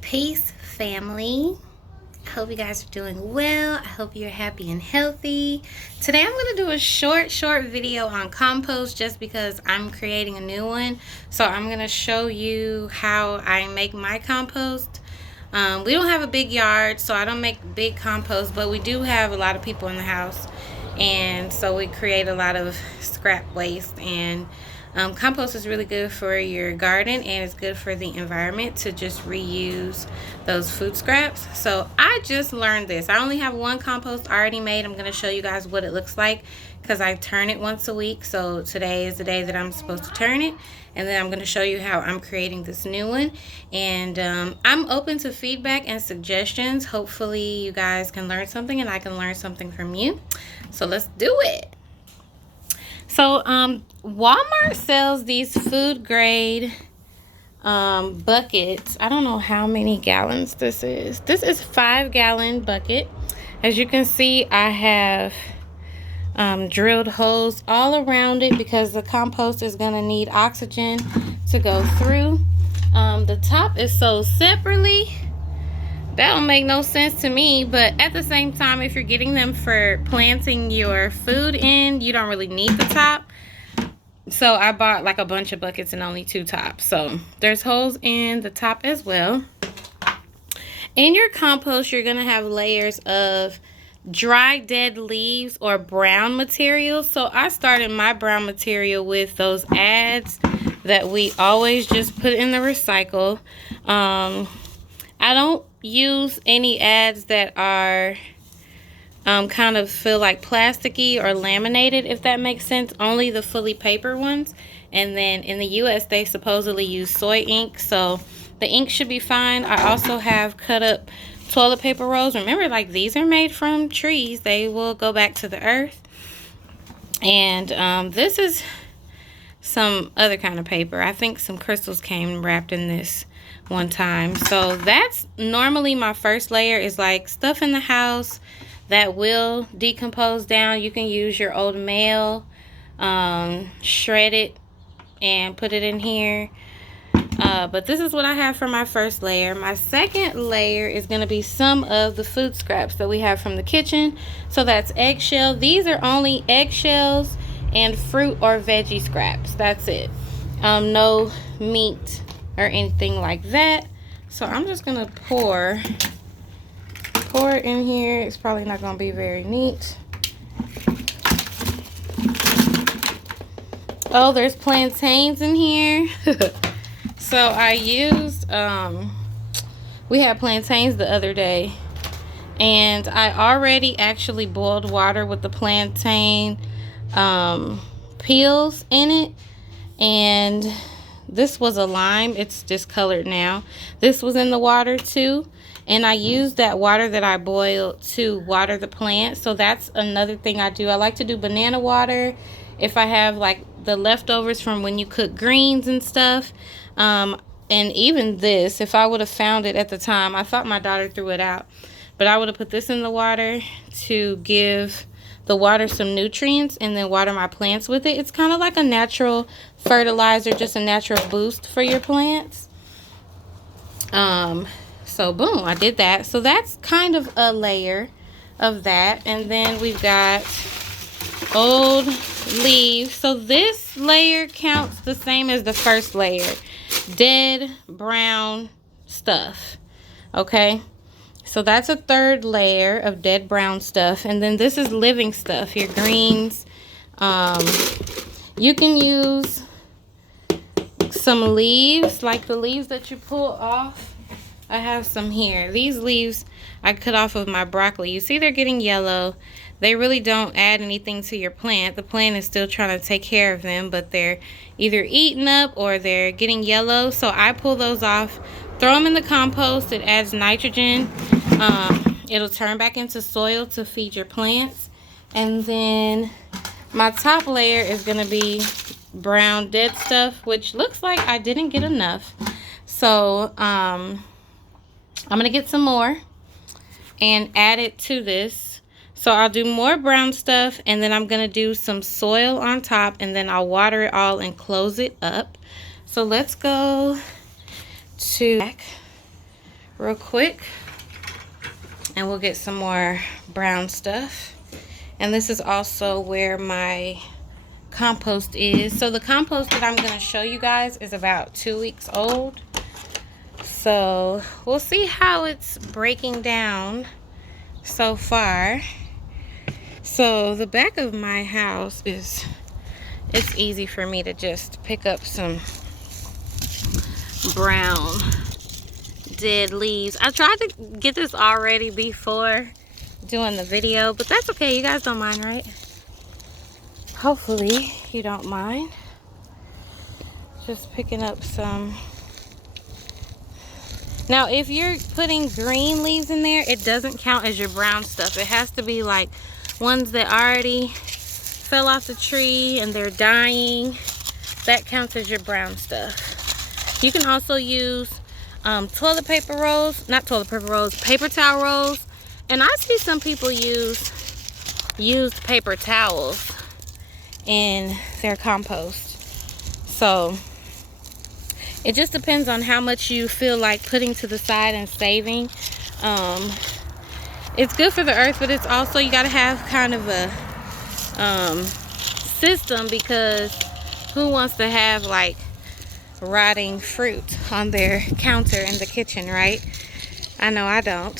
Peace, family. I hope you guys are doing well. I hope you're happy and healthy. Today I'm going to do a short video on compost just because I'm creating a new one. So I'm going to show you how I make my compost. We don't have a big yard, so I don't make big compost, but we do have a lot of people in the house. And so we create a lot of scrap waste, and compost is really good for your garden, and it's good for the environment to just reuse those food scraps. So I just learned this. I only have one compost already made. I'm going to show you guys what it looks like because I turn it once a week. So today is the day that I'm supposed to turn it, and then I'm going to show you how I'm creating this new one. And I'm open to feedback and suggestions. Hopefully you guys can learn something and I can learn something from you. So let's do it. So Walmart sells these food grade buckets. I don't know how many gallons this is. This is 5-gallon bucket. As you can see, I have drilled holes all around it because the compost is going to need oxygen to go through. The top is sold separately. That don't make no sense to me, but at the same time, if you're getting them for planting your food in, you don't really need the top. So I bought like a bunch of buckets and only 2 tops. So there's holes in the top as well. In your compost, you're going to have layers of dry dead leaves or brown material. So I started my brown material with those ads that we always just put in the recycle. I don't use any ads that are kind of feel like plasticky or laminated, if that makes sense. Only the fully paper ones. And then in the US they supposedly use soy ink, so the ink should be fine. I also have cut up toilet paper rolls. Remember, like, these are made from trees. They will go back to the earth. And this is some other kind of paper. I think some crystals came wrapped in this one time. So that's normally my first layer, is like stuff in the house that will decompose down. You can use your old mail, shred it and put it in here. But this is what I have for my first layer. My second layer is going to be some of the food scraps that we have from the kitchen. So that's eggshell. These are only eggshells and fruit or veggie scraps. That's it. No meat or anything like that. So I'm just going to pour it in here. It's probably not going to be very neat. Oh, there's plantains in here. So I used, we had plantains the other day, and I already actually boiled water with the plantain peels in it. And this was a lime. It's discolored now. This was in the water too. And I used that water that I boiled to water the plant. So that's another thing I do. I like to do banana water if I have like the leftovers from when you cook greens and stuff. And even this, if I would have found it at the time, I thought my daughter threw it out, but I would have put this in the water to give the water some nutrients and then water my plants with it. It's kind of like a natural fertilizer, just a natural boost for your plants. So boom, I did that. So that's kind of a layer of that. And then we've got old leaves. So this layer counts the same as the first layer. Dead brown stuff. Okay. So that's a third layer of dead brown stuff. And then this is living stuff, your greens. You can use some leaves, like the leaves that you pull off. I have some here. These leaves I cut off of my broccoli. You see they're getting yellow. They really don't add anything to your plant. The plant is still trying to take care of them, but they're either eaten up or they're getting yellow. So I pull those off, throw them in the compost. It adds nitrogen. It'll turn back into soil to feed your plants. And then my top layer is going to be brown dead stuff, which looks like I didn't get enough. So I'm going to get some more and add it to this. So I'll do more brown stuff, and then I'm going to do some soil on top, and then I'll water it all and close it up. So let's go to real quick. And we'll get some more brown stuff. And this is also where my compost is. So the compost that I'm going to show you guys is about 2 weeks old. So we'll see how it's breaking down so far. So the back of my house it's easy for me to just pick up some brown dead leaves. I tried to get this already before doing the video, but that's okay. You guys don't mind, right? Hopefully you don't mind. Just picking up some. Now if you're putting green leaves in there, it doesn't count as your brown stuff. It has to be like ones that already fell off the tree and they're dying. That counts as your brown stuff. You can also use toilet paper rolls, not toilet paper rolls, paper towel rolls. And I see some people use used paper towels in their compost. So it just depends on how much you feel like putting to the side and saving. It's good for the earth, but it's also, you gotta have kind of a system, because who wants to have like rotting fruit on their counter in the kitchen, right? I know I don't.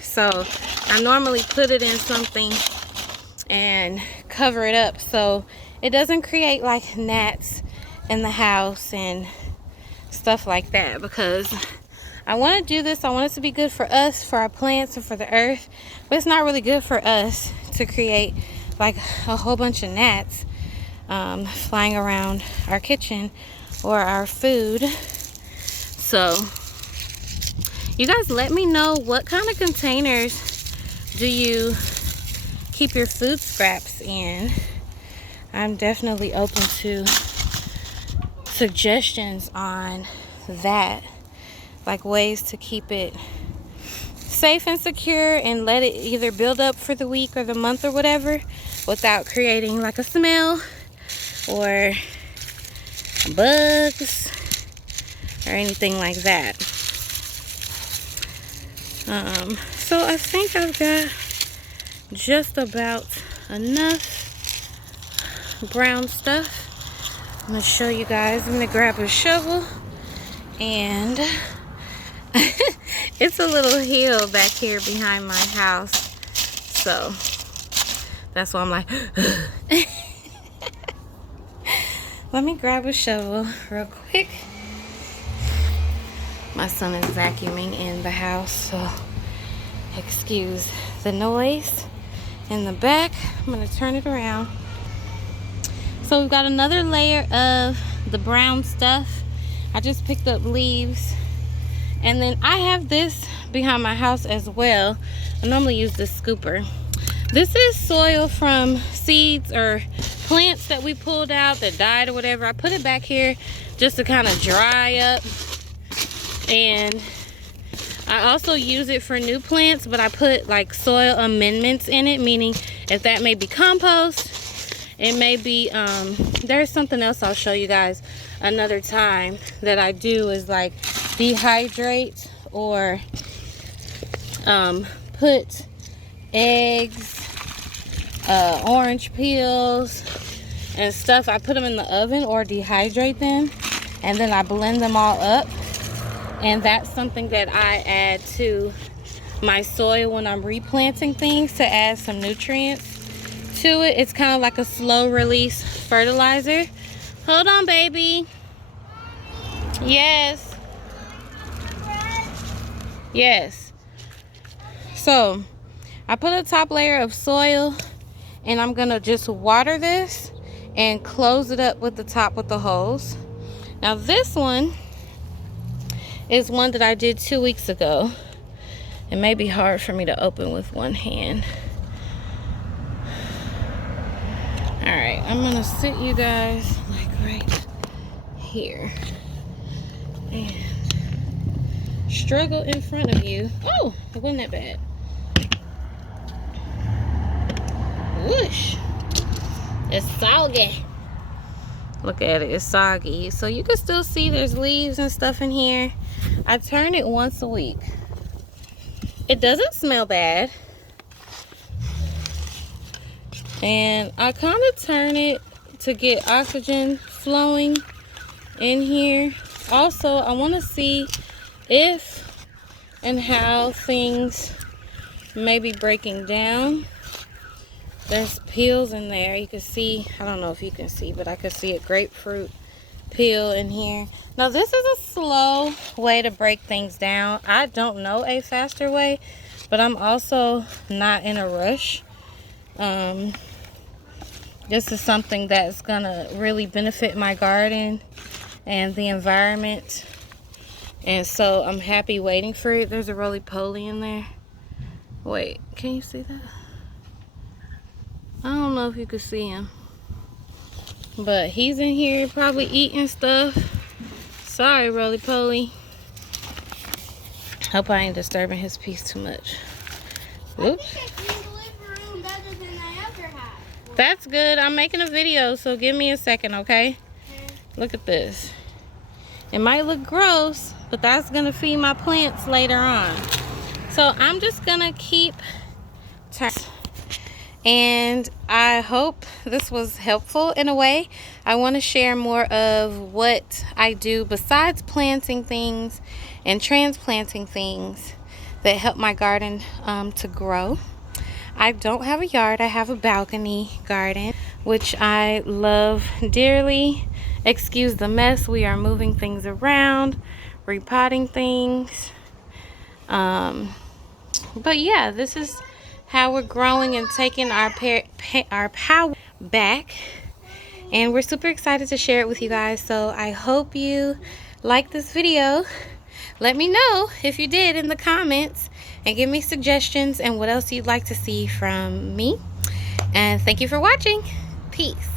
So I normally put it in something and cover it up so it doesn't create like gnats in the house and stuff like that, because I want to do this. I want it to be good for us, for our plants, and for the earth, but it's not really good for us to create like a whole bunch of gnats flying around our kitchen or our food. So you guys let me know, what kind of containers do you keep your food scraps in? I'm definitely open to suggestions on that, like ways to keep it safe and secure and let it either build up for the week or the month or whatever without creating like a smell or bugs or anything like that. So I think I've got just about enough brown stuff. I'm gonna show you guys. I'm gonna grab a shovel, and it's a little hill back here behind my house, so that's why I'm like let me grab a shovel real quick. My son is vacuuming in the house, so excuse the noise in the back. I'm gonna turn it around. So we've got another layer of the brown stuff. I just picked up leaves, and then I have this behind my house as well. I normally use this scooper. This is soil from seeds or plants that we pulled out that died or whatever. I put it back here just to kind of dry up, and I also use it for new plants, but I put like soil amendments in it, meaning if that may be compost, it may be there's something else I'll show you guys another time that I do, is like dehydrate or put eggs, orange peels and stuff. I put them in the oven or dehydrate them, and then I blend them all up, and that's something that I add to my soil when I'm replanting things to add some nutrients to it. It's kind of like a slow release fertilizer. Hold on, baby. Yes. Yes. So I put a top layer of soil, and I'm gonna just water this and close it up with the top with the hose. Now this one is one that I did 2 weeks ago. It may be hard for me to open with one hand. All right, I'm gonna sit you guys like right here and struggle in front of you. Oh, it wasn't that bad. Whoosh. It's soggy. Look at it, it's soggy. So you can still see there's leaves and stuff in here. I turn it once a week. It doesn't smell bad. And I kind of turn it to get oxygen flowing in here. Also, I want to see if and how things may be breaking down. There's peels in there. You can see, I don't know if you can see, but I can see a grapefruit peel in here. Now, this is a slow way to break things down. I don't know a faster way, but I'm also not in a rush. This is something that's gonna really benefit my garden and the environment. And so I'm happy waiting for it. There's a roly-poly in there. Wait, can you see that? I don't know if you can see him. But he's in here probably eating stuff. Sorry, roly-poly. Hope I ain't disturbing his peace too much. Whoops. I think I cleaned the living room better than I ever have. That's good. I'm making a video, so give me a second, okay? Look at this. It might look gross, but that's gonna feed my plants later on. So I'm just gonna keep turning. And I hope this was helpful in a way. I want to share more of what I do besides planting things and transplanting things that help my garden to grow. I don't have a yard. I have a balcony garden, which I love dearly. Excuse the mess. We are moving things around, repotting things. But yeah, this is how we're growing and taking our power back, and we're super excited to share it with you guys. So I hope you like this video. Let me know if you did in the comments, and give me suggestions and what else you'd like to see from me. And thank you for watching. Peace.